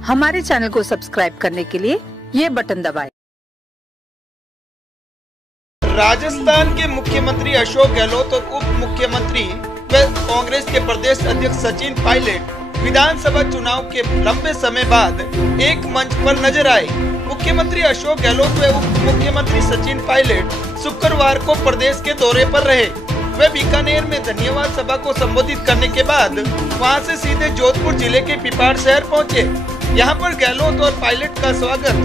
हमारे चैनल को सब्सक्राइब करने के लिए ये बटन दबाएं। राजस्थान के मुख्यमंत्री अशोक गहलोत और उप मुख्यमंत्री व कांग्रेस के प्रदेश अध्यक्ष सचिन पायलट विधानसभा चुनाव के लंबे समय बाद एक मंच पर नजर आए। मुख्यमंत्री अशोक गहलोत व उप मुख्यमंत्री सचिन पायलट शुक्रवार को प्रदेश के दौरे पर रहे। वे बीकानेर में धन्यवाद सभा को संबोधित करने के बाद वहां से सीधे जोधपुर जिले के पिपाड़ शहर पहुंचे। यहां पर गहलोत और पायलट का स्वागत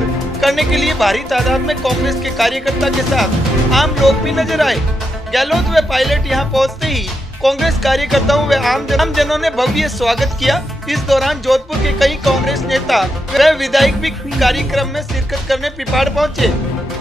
करने के लिए भारी तादाद में कांग्रेस के कार्यकर्ता के साथ आम लोग भी नजर आए। गहलोत व पायलट यहां पहुंचते ही कांग्रेस कार्यकर्ताओं व आमजनों ने भव्य स्वागत किया। इस दौरान जोधपुर के कई कांग्रेस नेता व विधायक भी कार्यक्रम में शिरकत करने पिपाड़ पहुंचे।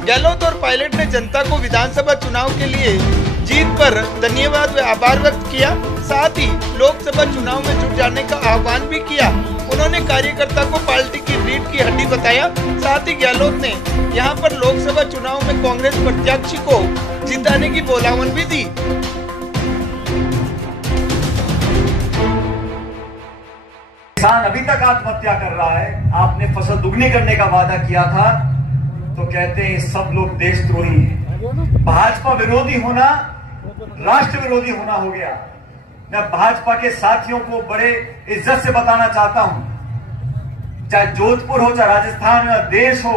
गहलोत और पायलट ने जनता को विधानसभा चुनाव के लिए जीत पर धन्यवाद व आभार व्यक्त किया। साथ ही लोकसभा चुनाव में जुट जाने का आह्वान भी किया। उन्होंने कार्यकर्ता को पार्टी की रीढ़ की हड्डी बताया। साथ ही गहलोत ने यहां पर लोकसभा चुनाव में कांग्रेस प्रत्याशी को जिताने की बोलावन भी दी। किसान अभी तक आत्महत्या कर रहा है। आपने फसल दुगनी करने का वादा किया था तो कहते हैं सब लोग देशद्रोही हैं। भाजपा विरोधी होना राष्ट्र विरोधी होना हो गया। मैं भाजपा के साथियों को बड़े इज्जत से बताना चाहता हूं, चाहे जोधपुर हो, चाहे राजस्थान या देश हो,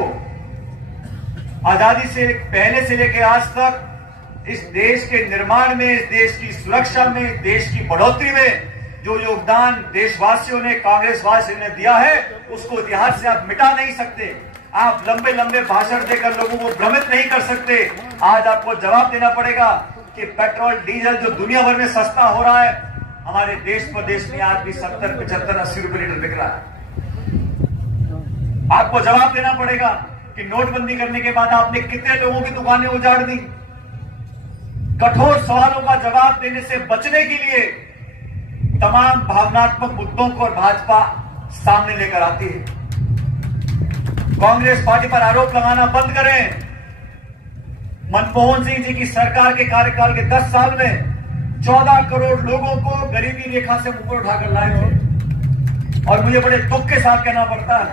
आजादी से पहले से लेकर आज तक इस देश के निर्माण में, इस देश की सुरक्षा में, इस देश की बढ़ोतरी में जो योगदान देशवासियों ने, कांग्रेस वासियों ने दिया है, उसको इतिहास से आप मिटा नहीं सकते। आप लंबे लंबे भाषण देकर लोगों को भ्रमित नहीं कर सकते। आज आपको जवाब देना पड़ेगा कि पेट्रोल डीजल जो दुनिया भर में सस्ता हो रहा है, हमारे देश प्रदेश में आज भी 70, 75, 80 रुपए लीटर बिक रहा है। आपको जवाब देना पड़ेगा कि नोटबंदी करने के बाद आपने कितने लोगों की दुकानें उजाड़ दी। कठोर सवालों का जवाब देने से बचने के लिए तमाम भावनात्मक मुद्दों को भाजपा सामने लेकर आती है। कांग्रेस पार्टी पर आरोप लगाना बंद करें। मनमोहन सिंह जी की सरकार के कार्यकाल के 10 साल में 14 करोड़ लोगों को गरीबी रेखा से ऊपर उठाकर लाए थे। और मुझे बड़े दुख के साथ कहना पड़ता है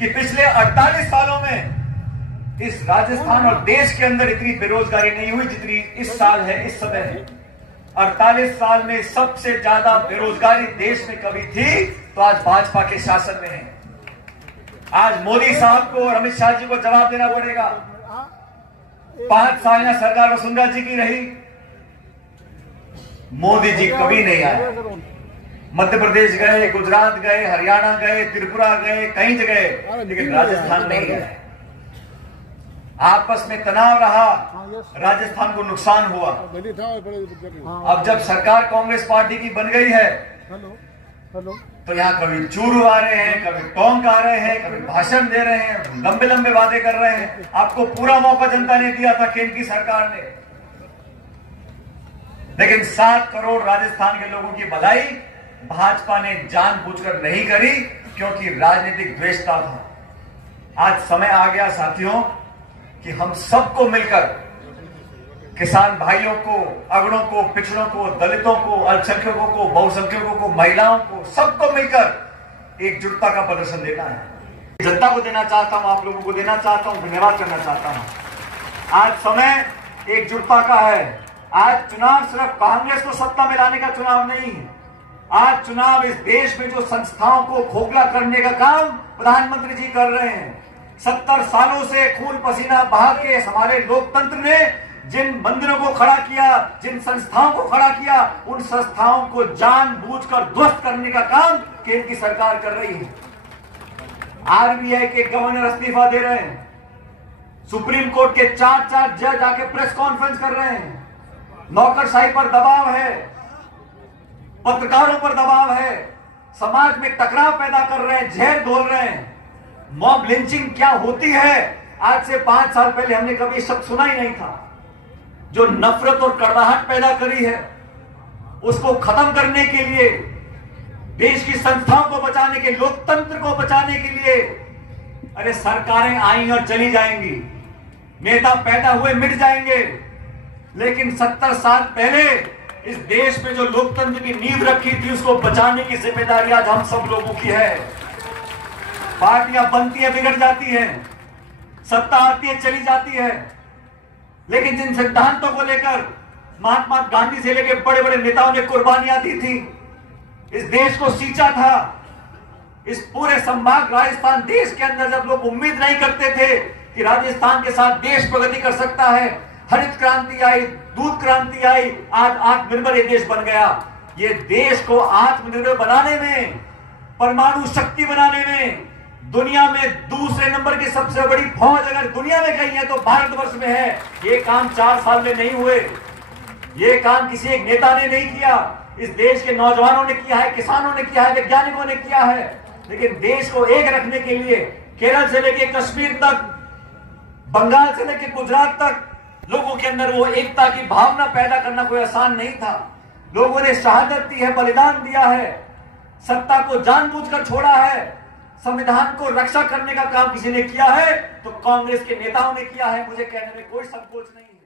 कि पिछले 48 सालों में इस राजस्थान और देश के अंदर इतनी बेरोजगारी नहीं हुई जितनी इस साल है, इस समय है। 48 साल में सबसे ज्यादा बेरोजगारी देश में कभी थी तो आज भाजपा के शासन में है। आज मोदी साहब को और अमित शाह जी को जवाब देना पड़ेगा। 5 साल में सरकार वसुंधरा जी की रही, मोदी जी कभी नहीं आए। मध्य प्रदेश गए, गुजरात गए, हरियाणा गए, त्रिपुरा गए, कई जगह, लेकिन राजस्थान नहीं गए। आपस में तनाव रहा, राजस्थान को नुकसान हुआ। अब जब सरकार कांग्रेस पार्टी की बन गई है तो यहाँ कभी चूरू आ रहे हैं, कभी टोंक आ रहे हैं, कभी भाषण दे रहे हैं, लंबे लंबे वादे कर रहे हैं। आपको पूरा मौका जनता ने दिया था केंद्र की सरकार ने, लेकिन 7 करोड़ राजस्थान के लोगों की भलाई भाजपा ने जानबूझकर नहीं करी क्योंकि राजनीतिक द्वेषता था। आज समय आ गया साथियों कि हम सबको मिलकर किसान भाइयों को, अगड़ों को, पिछड़ों को, दलितों को, अल्पसंख्यकों को, बहुसंख्यकों को, महिलाओं को, सबको मिलकर एकजुटता का प्रदर्शन देना है। जनता को देना चाहता हूं, आप लोगों को देना चाहता हूं, धन्यवाद करना चाहता हूं। आज समय एकजुटता का है। आज चुनाव सिर्फ कांग्रेस को सत्ता में लाने का चुनाव नहीं है। आज चुनाव इस देश में जो संस्थाओं को खोखला करने का काम प्रधानमंत्री जी कर रहे हैं। 70 सालों से खून पसीना बहा के हमारे लोकतंत्र ने जिन मंदिरों को खड़ा किया, जिन संस्थाओं को खड़ा किया, उन संस्थाओं को जानबूझकर ध्वस्त करने का काम केंद्र की सरकार कर रही है। आरबीआई के गवर्नर इस्तीफा दे रहे हैं, सुप्रीम कोर्ट के 4 जज आके प्रेस कॉन्फ्रेंस कर रहे हैं। नौकरशाही पर दबाव है, पत्रकारों पर दबाव है, समाज में टकराव पैदा कर रहे हैं, जहर घोल रहे हैं। मॉब लिंचिंग क्या होती है आज से 5 साल पहले हमने कभी शब्द सुना ही नहीं था। जो नफरत और कड़वाहट पैदा करी है उसको खत्म करने के लिए, देश की संस्थाओं को बचाने के, लोकतंत्र को बचाने के लिए, अरे सरकारें आई और चली जाएंगी, नेता पैदा हुए मिट जाएंगे, लेकिन 70 साल पहले इस देश में जो लोकतंत्र की नींव रखी थी उसको बचाने की जिम्मेदारी आज हम सब लोगों की है। पार्टियां बनती है, बिगड़ जाती हैं, सत्ता आती है, चली जाती है, लेकिन जिन सिद्धांतों को लेकर महात्मा गांधी से लेकर बड़े बड़े नेताओं ने कुर्बानियां दी थी, इस देश को सींचा था, इस पूरे संभाग राजस्थान देश के अंदर जब लोग उम्मीद नहीं करते थे कि राजस्थान के साथ देश प्रगति कर सकता है, हरित क्रांति आई, दूध क्रांति आई, आज आत्मनिर्भर ये देश बन गया। ये देश को आत्मनिर्भर बनाने में, परमाणु शक्ति बनाने में, दुनिया में दूसरे नंबर की सबसे बड़ी फौज अगर दुनिया में कहीं है तो भारतवर्ष में है। ये काम 4 साल में नहीं हुए, ये काम किसी एक नेता ने नहीं किया, इस देश के नौजवानों ने किया है, किसानों ने किया है, वैज्ञानिकों ने किया है। लेकिन देश को एक रखने के लिए केरल से लेकर कश्मीर तक, बंगाल से लेकर गुजरात तक लोगों के अंदर वो एकता की भावना पैदा करना कोई आसान नहीं था। लोगों ने शहादत दी है, बलिदान दिया है, सत्ता को जानबूझकर छोड़ा है, संविधान को रक्षा करने का काम किसी ने किया है तो कांग्रेस के नेताओं ने किया है। मुझे कहने में कोई संकोच नहीं है।